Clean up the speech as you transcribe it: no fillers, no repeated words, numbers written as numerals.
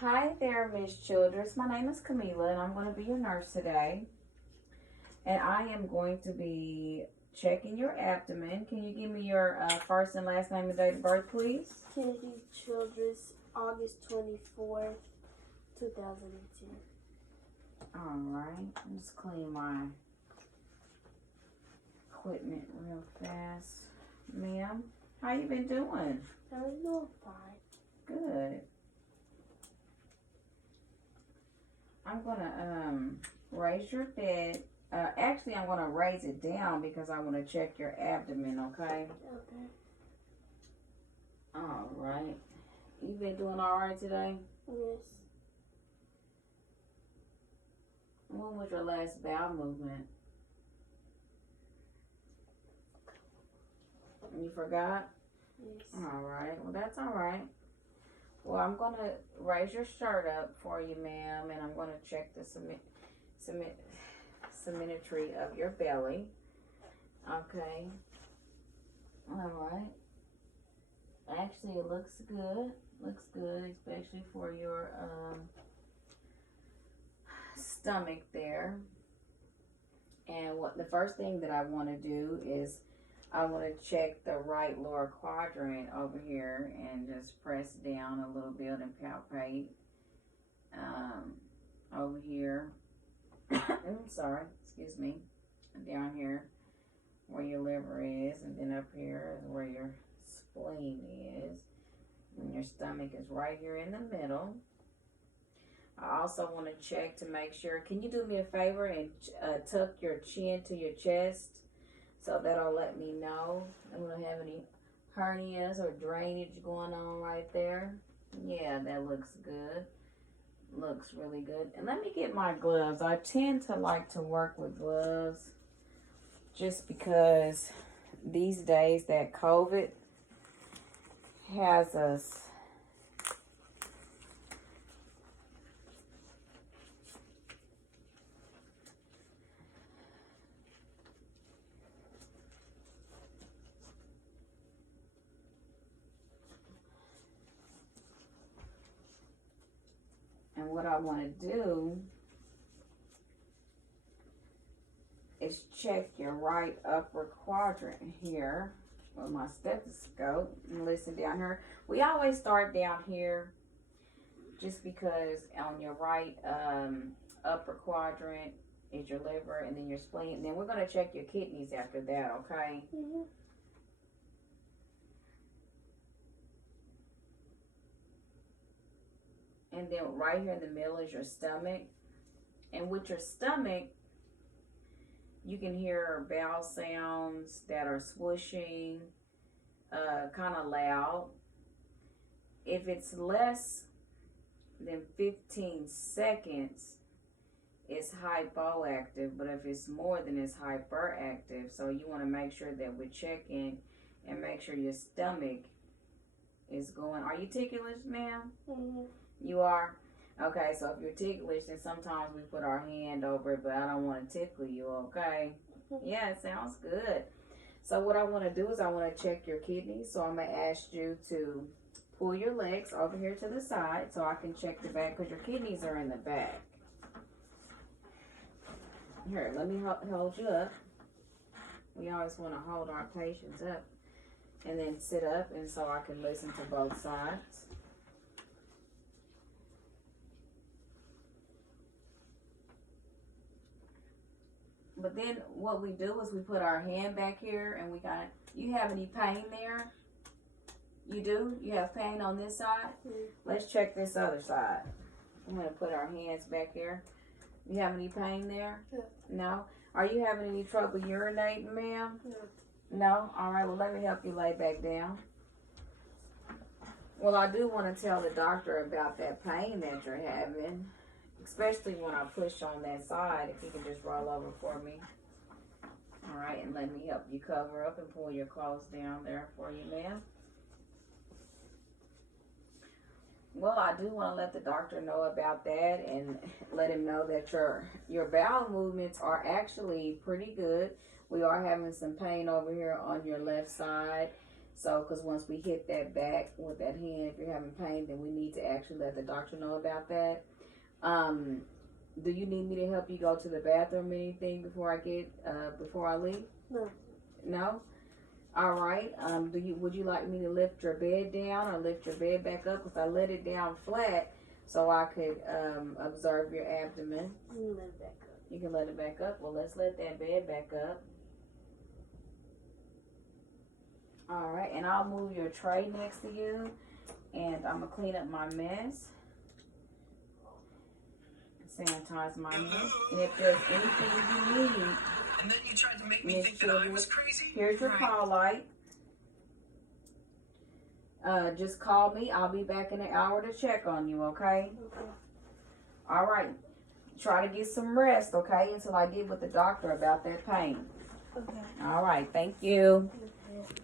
Hi there, Miss Childress. My name is Camila, and I'm going to be your nurse today. And I am going to be checking your abdomen. Can you give me your first and last name and date of birth, please? Kennedy Childress, August 24th, 2010. All right. Let's clean my equipment real fast. Ma'am, how you been doing? I'm doing fine. Good. I'm going to raise your bed. Actually, I'm going to raise it down because I want to check your abdomen, okay? Okay. All right. You been doing all right today? Yes. When was your last bowel movement? You forgot? Yes. All right. Well, that's all right. Well, I'm going to raise your shirt up for you, ma'am, and I'm going to check the symmetry of your belly. Okay. All right. Actually, it looks good. Looks good, especially for your stomach there. And what the first thing that I want to do is I want to check the right lower quadrant over here and just press down a little bit and palpate over here. I'm sorry, excuse me. Down here where your liver is, and then up here is where your spleen is. And your stomach is right here in the middle. I also want to check to make sure. Can you do me a favor and tuck your chin to your chest? So that'll let me know I don't have any hernias or drainage going on right there. Yeah, that looks good. Looks really good. And let me get my gloves. I tend to like to work with gloves just because these days that COVID has us and what I want to do is check your right upper quadrant here with my stethoscope and listen down here. We always start down here just because on your right upper quadrant is your liver and then your spleen. And then we're going to check your kidneys after that, okay? Mm-hmm. And then right here in the middle is your stomach. And with your stomach, you can hear bowel sounds that are swooshing, kind of loud. If it's less than 15 seconds, it's hypoactive, but if it's more, then it's hyperactive. So you want to make sure that we're checking and make sure your stomach is going. Are you ticklish, ma'am? Mm-hmm. You are? Okay, so if you're ticklish, then sometimes we put our hand over it, but I don't want to tickle you, okay? Yeah, it sounds good. So what I want to do is I want to check your kidneys. So I'm going to ask you to pull your legs over here to the side so I can check the back because your kidneys are in the back. Here, let me hold you up. We always want to hold our patients up and then sit up, and so I can listen to both sides. But then what we do is we put our hand back here and we got, you have any pain there? You do? You have pain on this side? Mm-hmm. Let's check this other side. I'm going to put our hands back here. You have any pain there? Yeah. No? Are you having any trouble urinating, ma'am? No. No? All right, well, let me help you lay back down. Well, I do want to tell the doctor about that pain that you're having, especially when I push on that side. If you can just roll over for me. All right, and let me help you cover up and pull your clothes down there for you, ma'am. Well, I do want to let the doctor know about that and let him know that your bowel movements are actually pretty good. We are having some pain over here on your left side. So, because once we hit that back with that hand, if you're having pain, then we need to actually let the doctor know about that. Do you need me to help you go to the bathroom or anything before I leave? No. No? All right. Would you like me to lift your bed down or lift your bed back up? If I let it down flat so I could observe your abdomen. You let it back up. You can let it back up. Well, let's let that bed back up. All right, and I'll move your tray next to you, and I'm gonna clean up my mess, sanitize my mess, and if there's anything you need, and then you tried to make me think that I was crazy. Here's your call light. Just call me. I'll be back in an hour to check on you. Okay. Okay. All right. Try to get some rest. Okay, until I get with the doctor about that pain. Okay. All right. Thank you. Okay.